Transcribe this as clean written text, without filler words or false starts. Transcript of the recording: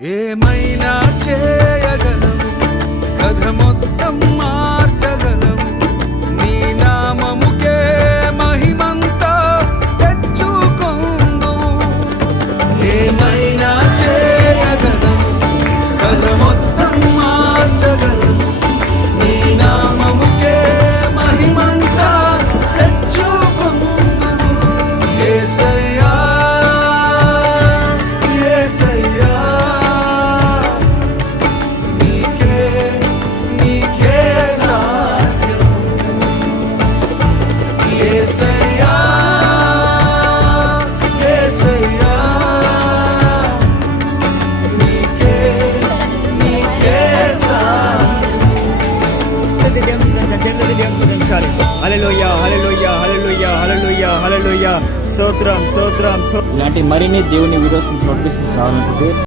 ఏమైనా చేయగలవు, కథ మొత్తం మార్చగలవు. నీ నామముకే మహిమంతా తెచ్చుకొందువు. ఏమైనా చేయగలవు, కథ మొత్తం మార్చగలవు. నీ నామముకే మహిమంతా తెచ్చుకొందువు. యేసయ్యా, యేసయ్యా, నీకే సాధ్యం. యేసయ్యా, యేసయ్యా, నీకే సాధ్యం. హల్లెలూయా, హల్లెలూయా, హల్లెలూయా, హల్లెలూయా, హల్లెలూయా. స్తోత్రం, స్తోత్రం. ఇలాంటి మరిన్ని దేవుని వీడియోస్ నోటిఫికేషన్స్ రావాలనుకుంటే